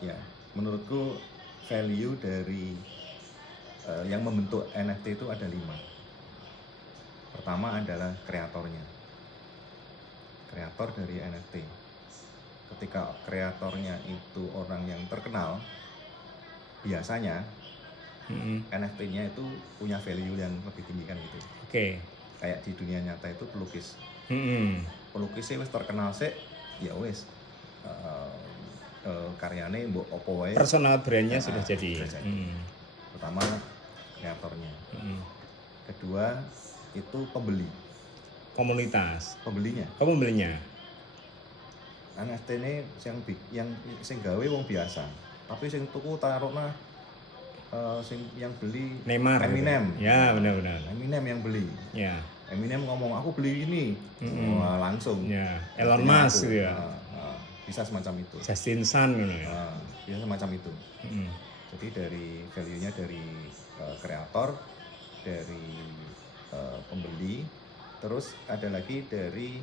Ya, menurutku value dari yang membentuk NFT itu ada 5. Pertama adalah kreatornya, kreator dari NFT. Ketika kreatornya itu orang yang terkenal, biasanya NFT-nya itu punya value yang lebih tinggi kan gitu. Oke. Kayak di dunia nyata itu pelukis. Pelukisnya wis terkenal sih, ya wis karyane mbok opo wae. Personal brandnya sudah jadi. Pertama kreatornya. Kedua itu pembeli. Komunitas. Pembelinya. Pembelinya. NFT ini yang sing gawe wong biasa, tapi sing tuku taruhna sing yang beli Neymar. Eminem. Ya, benar-benar. Eminem yang beli. Ya. Eminem ngomong aku beli ini. Wah, langsung. Ya. Elon Musk gitu ya. Bisa semacam itu. Justin Sun gitu ya. Bisa semacam itu. Jadi dari value-nya dari kreator, dari pembeli, terus ada lagi dari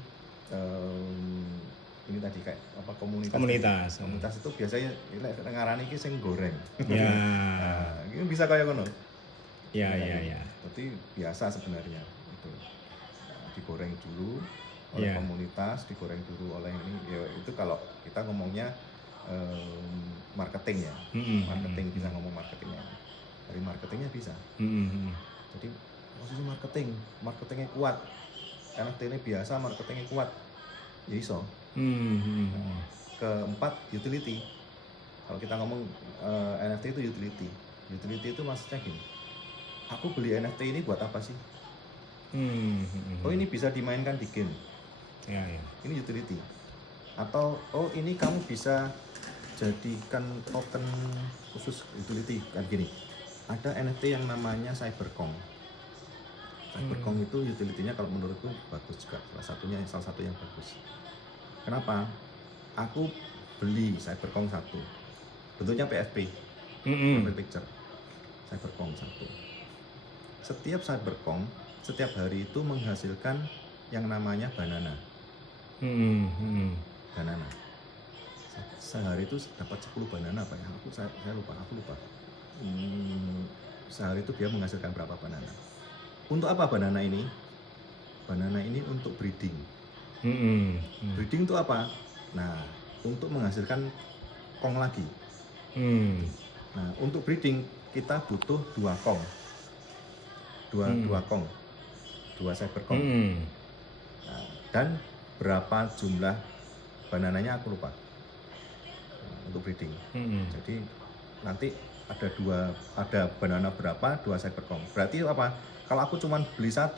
ini tadi kayak apa komunitas itu biasanya ngarani iki sing goreng. Ya. Ini bisa kayak ngono. Ya. Berarti biasa sebenarnya itu. Digoreng dulu oleh komunitas, digoreng dulu oleh ini. Ya itu kalau kita ngomongnya marketing ya. Marketing bisa ngomong marketingnya. Dari marketingnya bisa. Jadi posisi marketingnya kuat. NFT ini biasa marketingnya kuat. Ya iso. Keempat, utility. Kalau kita ngomong NFT itu utility. Utility itu maksudnya gini. Aku beli NFT ini buat apa sih? Oh ini bisa dimainkan di game. Ya. Ini utility. Atau oh ini kamu bisa jadikan token khusus utility kan gini. Ada NFT yang namanya Cybercoin. Cybercoin itu utility-nya kalau menurutku bagus juga. Salah satu yang bagus. Kenapa? Aku beli Cybercoin 1. Bentuknya PFP. Profile picture. Cybercoin 1. Setiap Cybercoin setiap hari itu menghasilkan yang namanya banana. Banana. Sehari itu dapat 10 banana apa ya? Saya lupa. Sehari itu dia menghasilkan berapa banana? Untuk apa banana ini? Banana ini untuk breeding. Breeding itu apa? Nah, untuk menghasilkan kong lagi. Nah, untuk breeding kita butuh 2 kong. 2 kong. 2 cybercoin. Nah, dan berapa jumlah banananya aku lupa. Untuk breeding. Jadi nanti ada banana berapa, 2 cybercoin. Berarti apa? Kalau aku cuma beli 1,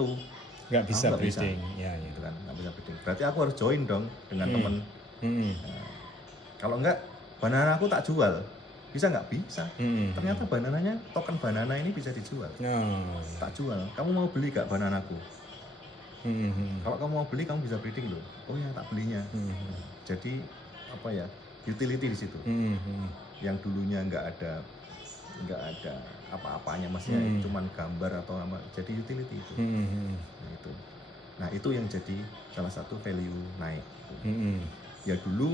nggak bisa breeding. Ya. Gitu kan, nggak bisa breeding. Berarti aku harus join dong dengan teman. Nah, kalau enggak, banana aku tak jual. Bisa nggak? Bisa. Ternyata banananya, token banana ini bisa dijual. Tak jual. Kamu mau beli nggak bananaku? Kalau kamu mau beli, kamu bisa breeding loh. Oh ya, tak belinya. Jadi apa ya? Utility di situ. Yang dulunya nggak ada apa-apanya, maksudnya cuman gambar atau apa, jadi utility itu. Nah itu yang jadi salah satu value naik. Ya dulu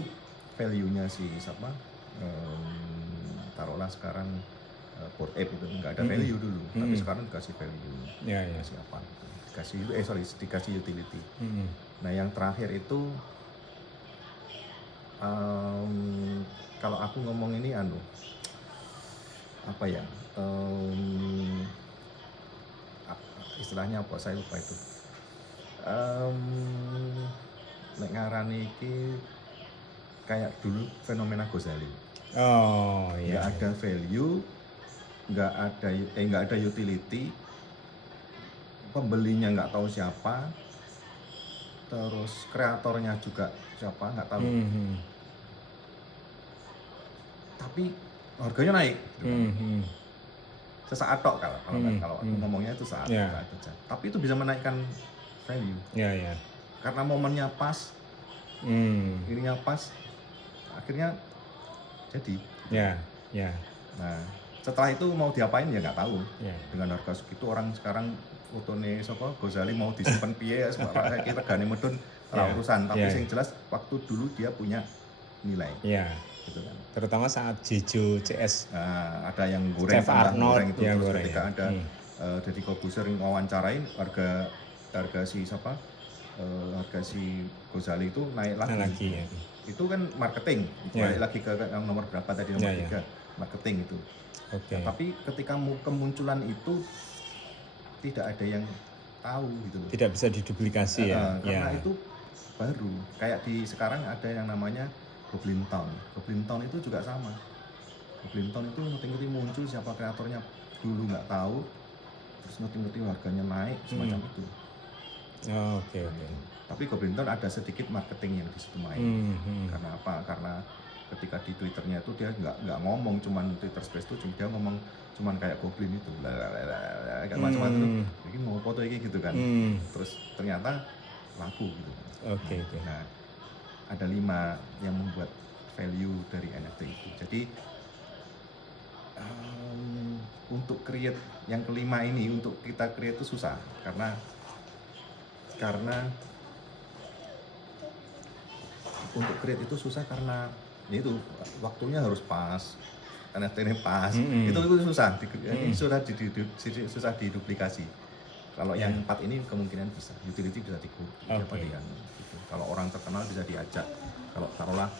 value-nya si siapa? Taruhlah sekarang Bored Ape itu nggak ada value dulu, tapi sekarang dikasih value. Dikasih apa? Dikasih utility. Nah yang terakhir itu kalau aku ngomong ini apa ya, istilahnya apa saya lupa itu. Nek ngarani iki kayak dulu fenomena Ghazali. Nggak ada value, nggak ada utility, pembelinya nggak tahu siapa, terus kreatornya juga siapa nggak tahu. Tapi harganya naik. Sesaat tok kalau aku ngomongnya itu saat saja. Tapi itu bisa menaikkan value. Karena momennya pas, ininya pas, akhirnya jadi. Nah, setelah itu mau diapain ya nggak tahu. Dengan harga segitu orang sekarang fotone saka Ghazali mau disimpan piye ya, regane medun ora urusan. Tapi yang jelas waktu dulu dia punya nilai Ya. gitu kan. Terutama saat Jeju CS Nah, ada yang goreng Chef tambah Arnold goreng itu ya, terus goreng, ketika ya. ada Deddy Corbuzier wawancarain harga si siapa harga si Gozali itu naik lagi. Lagi ya. Itu kan marketing, Ya. balik lagi ke yang nomor berapa tadi, nomor Ya, 3 marketing itu. Oke. Nah, tapi ketika kemunculan itu tidak ada yang tahu gitu loh. Tidak bisa diduplikasi ya. Karena Ya. itu baru. Kayak di sekarang ada yang namanya Goblin Town. Goblin Town itu juga sama. Goblin Town itu ngerti-ngerti muncul siapa kreatornya dulu nggak tahu, terus ngerti-ngerti harganya naik semacam itu. Oh, oke. Tapi Goblin Town ada sedikit marketing yang di situ main. Karena apa? Karena ketika di Twitternya itu dia nggak ngomong cuman Twitter Space itu dia ngomong cuman kayak Goblin itu kayak macam-macam itu ini mau foto ini gitu kan. Terus ternyata laku gitu kan. Oke. Nah, ada 5 yang membuat value dari NFT itu. Jadi untuk create yang kelima ini, untuk kita create itu susah karena untuk create itu susah karena itu waktunya harus pas, NFT ini pas, itu susah, ini susah diduplikasi. Kalau yang 4 ini kemungkinan bisa, utility bisa didapatkan. Gitu. Kalau orang terkenal bisa diajak. Kalau taruhlah.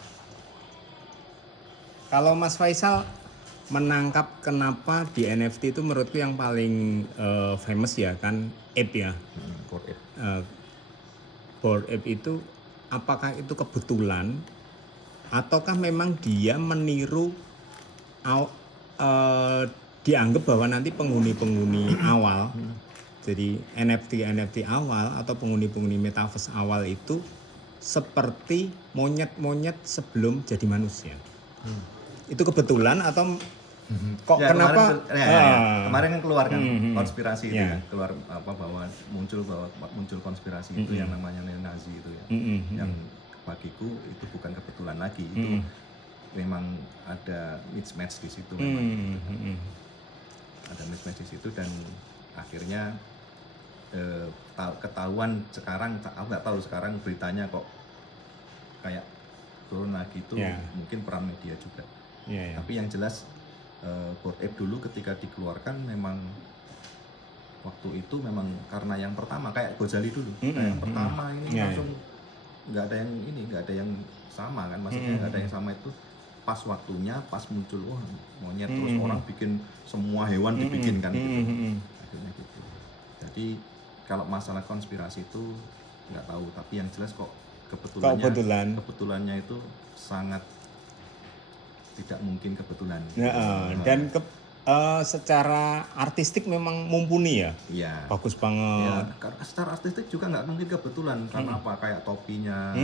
Kalau Mas Faisal menangkap kenapa di NFT itu menurutku yang paling famous ya kan ape ya. Bored Ape. Bored Ape itu apakah itu kebetulan ataukah memang dia meniru dianggap bahwa nanti penghuni-penghuni awal jadi NFT awal atau penghuni-penghuni metaverse awal itu seperti monyet-monyet sebelum jadi manusia. Itu kebetulan atau kok Ya, kenapa kemarin kan keluar kan konspirasi itu Ya. kan, keluar bahwa muncul konspirasi itu yang namanya neo-Nazi itu ya. Yang bagiku itu bukan kebetulan lagi, itu memang ada mismatch di situ memang. Ada mismatch di situ dan akhirnya ketahuan sekarang, aku nggak tahu sekarang beritanya kok kayak turun lagi itu mungkin peran media juga. Tapi yang jelas Bored Ape dulu ketika dikeluarkan memang waktu itu memang karena yang pertama kayak Gozali dulu, kayak yang pertama ini langsung nggak ada yang ini, nggak ada yang sama kan, maksudnya nggak ada yang sama itu pas waktunya, pas muncul wah monyet terus orang bikin semua hewan dibikin kan gitu. Akhirnya gitu. Jadi kalau masalah konspirasi itu nggak tahu, tapi yang jelas kok kebetulannya itu sangat tidak mungkin kebetulan. Dan secara artistik memang mumpuni ya. Iya. Bagus banget. Ya, secara artistik juga nggak mungkin kebetulan karena apa, kayak topinya,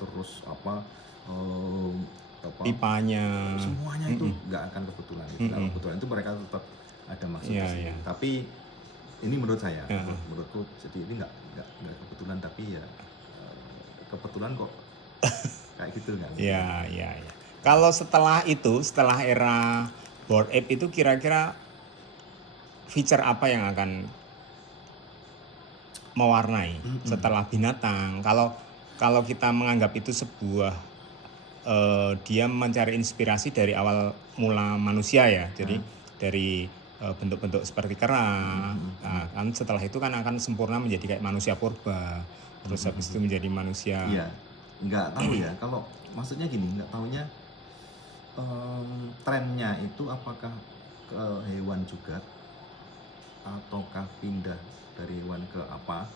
terus apa, pipanya, semuanya itu nggak akan kebetulan. Kalau kebetulan itu mereka tetap ada maksud di situ. Tapi ini menurut saya, menurutku jadi ini nggak kebetulan, tapi ya kebetulan kok kayak gitu kan. Iya. Kalau setelah era Bored Ape itu kira-kira feature apa yang akan mewarnai setelah binatang? Kalau kita menganggap itu sebuah dia mencari inspirasi dari awal mula manusia ya, jadi dari bentuk-bentuk seperti kera, kan setelah itu kan akan sempurna menjadi kayak manusia purba, terus habis itu menjadi manusia. Iya, nggak tahu ya. Kalau maksudnya gini, nggak taunya trennya itu apakah ke hewan juga ataukah pindah dari hewan ke apa.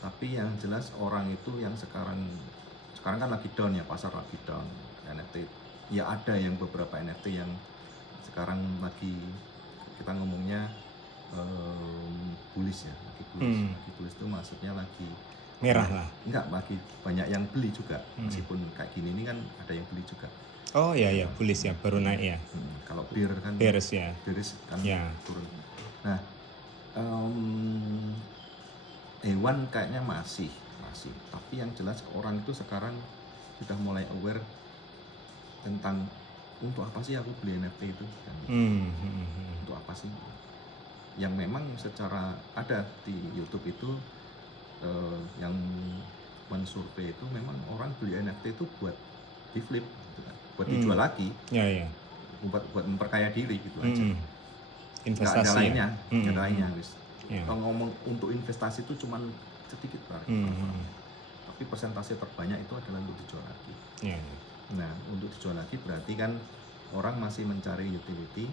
Tapi yang jelas orang itu yang sekarang kan lagi down ya, pasar lagi down NFT. Ya ada yang beberapa NFT yang sekarang lagi kita ngomongnya bullish ya, lagi bullish itu maksudnya lagi merah lah. Enggak, lagi banyak yang beli juga. Meskipun kayak gini ini kan ada yang beli juga. Oh iya, bullish ya, baru naik ya. Kalau bearish kan turun. Nah, hewan kayaknya masih. Tapi yang jelas orang itu sekarang sudah mulai aware tentang untuk apa sih aku beli NFT itu kan? Untuk apa sih? Yang memang secara ada di YouTube itu yang mensurvei itu memang orang beli NFT itu buat di flip gitu kan. Buat dijual lagi, Ya, ya. buat memperkaya diri gitu aja. Nggak ada Investasi lainnya, ya. nggak ada lainnya wis. Ya. Kalau ngomong untuk investasi itu cuman sedikit Pak. Tapi persentase terbanyak itu adalah untuk dijual lagi. Ya, ya. Nah, untuk dijual lagi berarti kan orang masih mencari utility,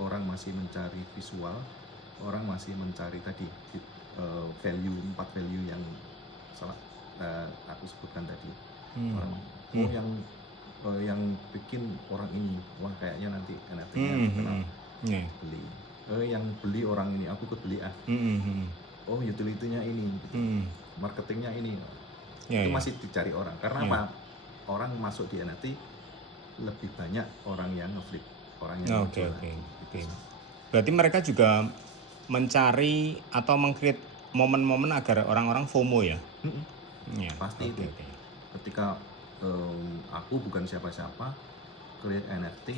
orang masih mencari visual, orang masih mencari tadi value, 4 value yang salah aku sebutkan tadi. Orang yang bikin orang ini, wah kayaknya nanti NFT-nya kenal beli. Yang beli orang ini, aku ikut beli oh utility-nya ini, gitu. Marketingnya ini. Itu masih dicari orang. Karena apa? Orang masuk di NFT lebih banyak orang yang ngeflip, orang yang Oke. Berarti mereka juga mencari atau meng-create momen-momen agar orang-orang FOMO ya? Ya, pasti itu. Ketika aku bukan siapa-siapa, create NFT,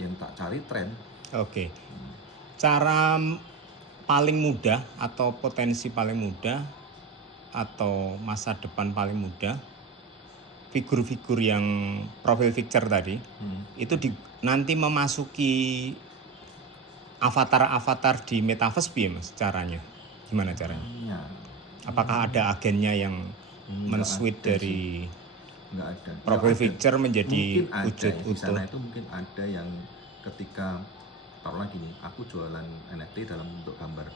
yang tak cari tren. Oke. Cara paling mudah atau potensi paling mudah atau masa depan paling mudah, figur-figur yang profil picture tadi itu nanti memasuki avatar-avatar di metaverse ya Mas caranya? Gimana caranya? Apakah ada agennya yang men-switch dari nggak ada profil picture menjadi wujud di sana itu mungkin ada yang ketika taruhlah gini, aku jualan NFT dalam bentuk gambar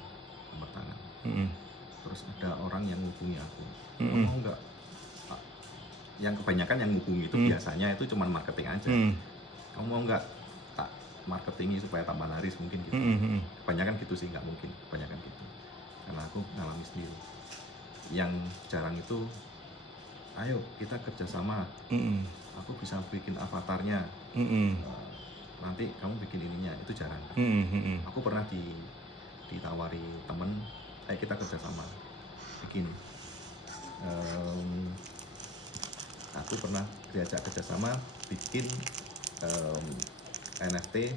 tangan. Terus ada orang yang menghubungi aku, mau nggak? Yang kebanyakan yang menghubungi itu biasanya itu cuma marketing aja. Kamu mau nggak tak marketingi supaya tambah laris mungkin gitu. Kebanyakan gitu sih, nggak mungkin kebanyakan gitu. Karena aku ngalami sendiri. Yang jarang itu, ayo kita kerjasama. Aku bisa bikin avatarnya. Nanti kamu bikin ininya, itu jarang. Aku pernah ditawari temen, ayo kita kerjasama bikin. Aku pernah diajak kerjasama bikin NFT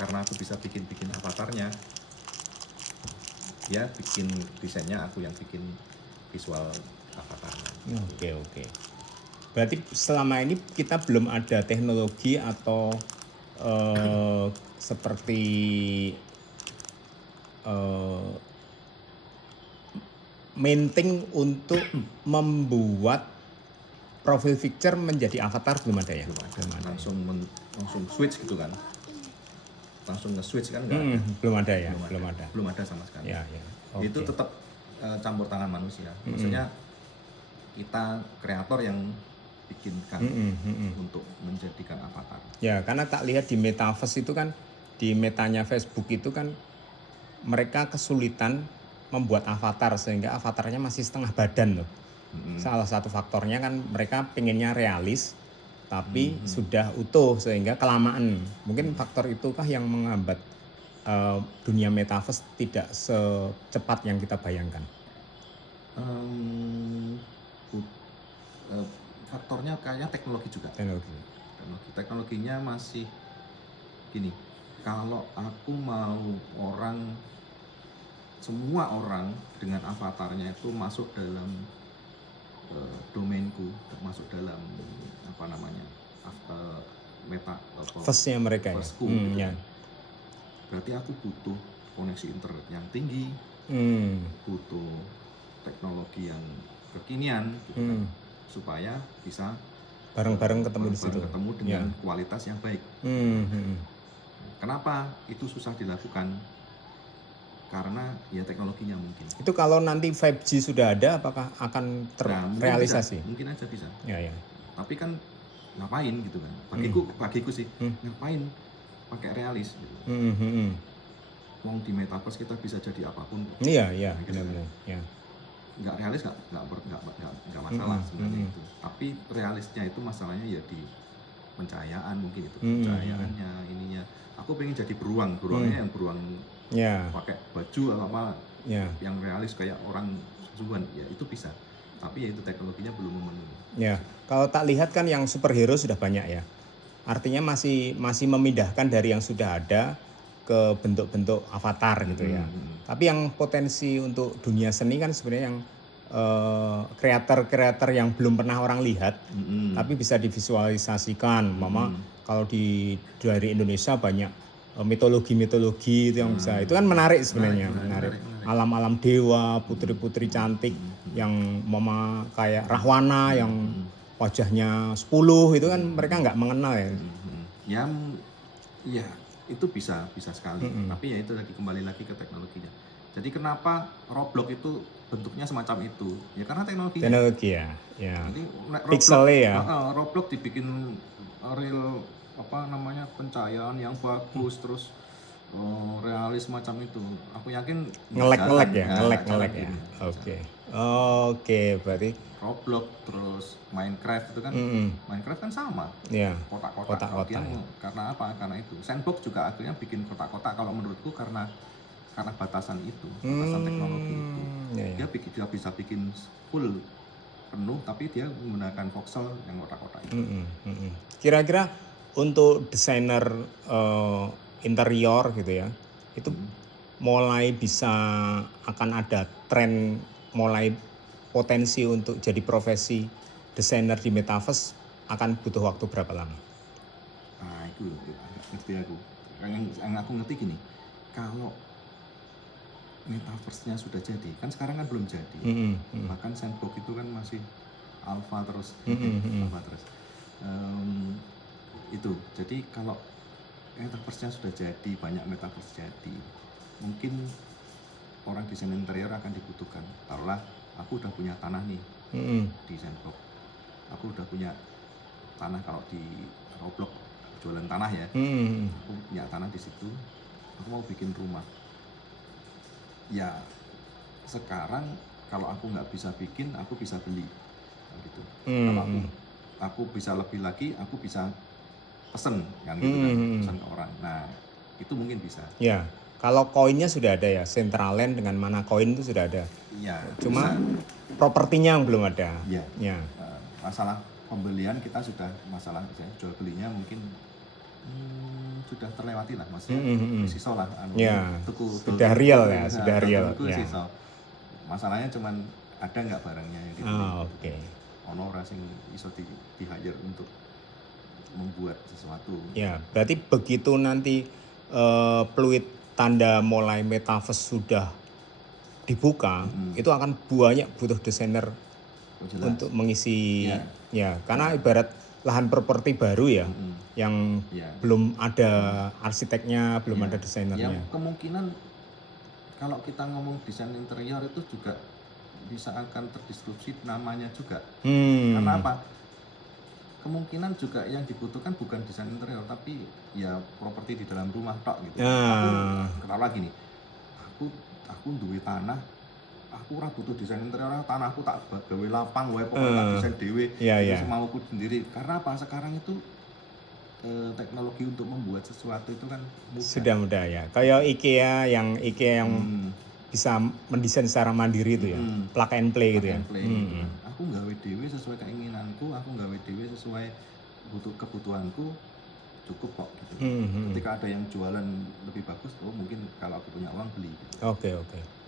karena aku bisa bikin avatarnya. Dia bikin desainnya, aku yang bikin visual avatarnya. Oke. Berarti selama ini kita belum ada teknologi atau seperti minting untuk membuat profil picture menjadi avatar, belum ada ya? Belum ada. Langsung switch gitu kan? Langsung nge-switch kan nggak ada. Belum ada sama sekali. Ya. Okay. Itu tetap campur tangan manusia. Maksudnya kita kreator yang bikinkan untuk menjadikan avatar. Ya, karena tak lihat di metaverse itu kan, di metanya Facebook itu kan mereka kesulitan membuat avatar sehingga avatarnya masih setengah badan loh. Salah satu faktornya kan mereka pengennya realis tapi sudah utuh sehingga kelamaan. Mungkin faktor itukah yang menghambat dunia metaverse tidak secepat yang kita bayangkan? Faktornya kayaknya teknologi juga. Teknologinya masih gini. Kalau aku mau semua orang dengan avatarnya itu masuk dalam domainku, termasuk dalam First-nya mereka first-ku, gitu. Ya. Berarti aku butuh koneksi internet yang tinggi, butuh teknologi yang kekinian gitu kan, supaya bisa bareng-bareng ketemu di situ, dengan kualitas yang baik. Kenapa itu susah dilakukan? Karena ya teknologinya mungkin. Itu kalau nanti 5G sudah ada, apakah akan terrealisasi? Mungkin aja bisa. Ya. Tapi kan ngapain gitu kan? Bagiku sih, ngapain pakai realis gitu. Wong di metaverse kita bisa jadi apapun. Iya, benar-benar. Ya. Nggak realis nggak masalah sebenarnya itu. Tapi realisnya itu masalahnya ya di pencahayaan mungkin itu. Pencahayaannya, ininya. Aku pengen jadi beruangnya yang beruang. Pakai baju apa yang realis kayak orang sungguhan, ya itu bisa, tapi ya itu teknologinya belum memenuhi. Ya, kalau tak lihat kan yang superhero sudah banyak ya, artinya masih memindahkan dari yang sudah ada ke bentuk-bentuk avatar gitu ya. Tapi yang potensi untuk dunia seni kan sebenarnya yang kreator-kreator yang belum pernah orang lihat, tapi bisa divisualisasikan. Mama kalau dari Indonesia banyak mitologi-mitologi itu yang bisa, itu kan menarik sebenarnya, menarik. Alam-alam dewa, putri-putri cantik yang mama kayak Rahwana yang wajahnya 10 itu kan mereka nggak mengenal ya. Ya itu bisa sekali. Tapi ya itu lagi kembali lagi ke teknologinya. Jadi kenapa Roblox itu bentuknya semacam itu? Ya karena teknologi ya. Jadi Pixelnya ya. Roblox dibikin real pencahayaan yang bagus, terus realis macam itu. Aku yakin ngelek ya. Oke, berarti Roblox terus Minecraft itu kan Minecraft kan sama. Kotak-kotak. Karena apa? Karena itu. Sandbox juga akhirnya bikin kotak-kotak kalau menurutku karena batasan itu, batasan teknologi itu. Dia bisa bikin full penuh tapi dia menggunakan voxel yang kotak-kotak itu. Kira-kira untuk desainer interior gitu ya, itu mulai bisa akan ada tren, mulai potensi untuk jadi profesi desainer di metaverse akan butuh waktu berapa lama? Nah itu ngerti aku. Yang aku ngerti gini, kalau metaverse-nya sudah jadi, kan sekarang kan belum jadi. Bahkan sandbox itu kan masih alpha terus, alpha terus. Itu jadi kalau metaverse-nya sudah jadi, banyak metaverse jadi, mungkin orang desain interior akan dibutuhkan. Taruhlah aku udah punya tanah nih di sandbox, aku udah punya tanah, kalau di Roblox jualan tanah ya, aku punya tanah di situ, aku mau bikin rumah. Ya sekarang kalau aku nggak bisa bikin, aku bisa beli gitu. Kalau aku bisa lebih lagi, aku bisa pesen kan gitu kan, pesen ke orang. Nah itu mungkin bisa. Ya, kalau koinnya sudah ada ya, Centraland dengan mana koin itu sudah ada. Iya. Cuma propertinya yang belum ada. Iya. Masalah pembelian kita sudah, masalah jual belinya mungkin sudah terlewati lah, maksudnya sisa lah. Sudah real ya, sudah real. Sisa. Masalahnya cuman ada nggak barangnya gitu. Oke. Ono ora sing iso di-hire untuk membuat sesuatu. Ya, berarti begitu nanti peluit tanda mulai metaverse sudah dibuka, itu akan banyak butuh desainer untuk mengisi karena ibarat lahan properti baru ya, yang belum ada arsiteknya, belum ada desainernya. Yang kemungkinan kalau kita ngomong desain interior itu juga bisa akan terdisrupsi namanya juga. Karena apa? Kemungkinan juga yang dibutuhkan bukan desain interior, tapi ya properti di dalam rumah tok gitu. Kenapa lagi nih? Aku duwe tanah, aku ora butuh desain interior, tanahku tak gawe lapang wae, pokoknya tak desain dhewe semauku sendiri. Karena apa? Sekarang itu teknologi untuk membuat sesuatu itu kan mudah. Sudah mudah ya. Kayak IKEA yang bisa mendesain secara mandiri itu ya, plug and play gitu ya. Aku nggawe dhewe sesuai keinginanku, aku nggawe dhewe sesuai kebutuhanku, cukup kok gitu. Ketika ada yang jualan lebih bagus, mungkin kalau aku punya uang beli gitu. Oke.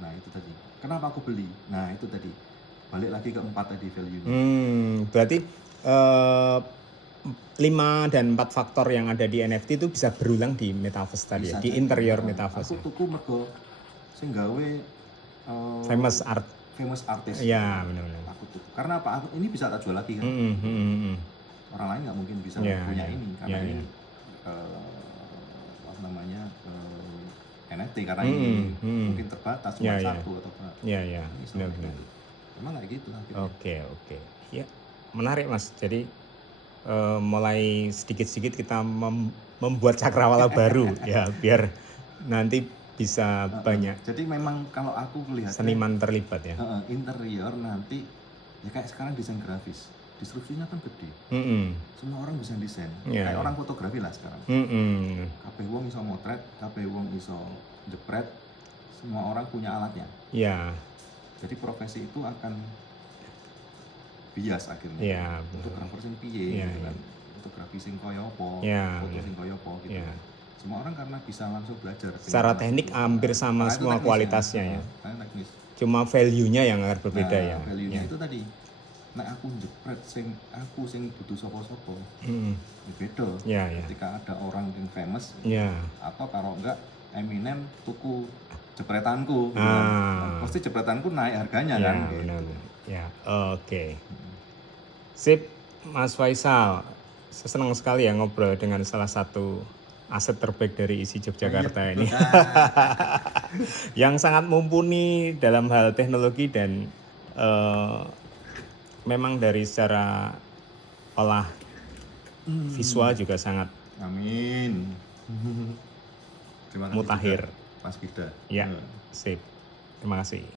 Nah itu tadi, kenapa aku beli? Nah itu tadi, balik lagi ke 4 tadi value. Berarti 5 dan 4 faktor yang ada di NFT itu bisa berulang di metaverse tadi ya, di interior metaverse. Aku tuku mergo sing gawe famous artist. Iya, benar. Aku tuku. Karena apa? Ini bisa tak jual lagi kan. Orang lain nggak mungkin bisa punya ini karena ini NFT, karena ini mungkin terbatas cuma satu atau berapa. Iya. Benar. Memang kayak gitu lah. Oke. Ya, menarik Mas. Jadi mulai sedikit-sedikit kita membuat cakrawala baru ya, biar nanti bisa banyak. Jadi memang kalau aku melihat seniman terlibat ya. Interior nanti ya kayak sekarang desain grafis, disrupsinya kan gede. Semua orang bisa desain. Kayak orang fotografi lah sekarang. Kabeh wong iso motret, kabeh wong iso jepret, semua orang punya alatnya. Iya. Jadi profesi itu akan bias akhirnya. Fotografer sing piye gitu kan. Fotografi sing koyo apa, foto sing koyo apa gitu. Semua orang karena bisa langsung belajar. Secara teknik hampir sama Nah, itu semua teknis kualitasnya ya. Karena teknis. Cuma value-nya yang agak berbeda Nah, ya. value-nya Ya. itu tadi. Nek aku jepret aku sing butuh sapa-sapa. Mm. Beda. Ya, ya. Ketika ada orang yang famous Ya. atau kalau enggak Eminem tuku jepretanku gitu Ah. kan. Pasti jepretanku naik harganya Ya, kan benar. gitu. Ya, oke. Sip, Mas Faisal. Saya senang sekali ya ngobrol dengan salah satu aset terbaik dari isi Yogyakarta ini. Yang sangat mumpuni dalam hal teknologi dan memang dari secara olah visual juga sangat Amin. Terima kasih mutakhir. juga, Mas Pida. Ya, sip. Terima kasih.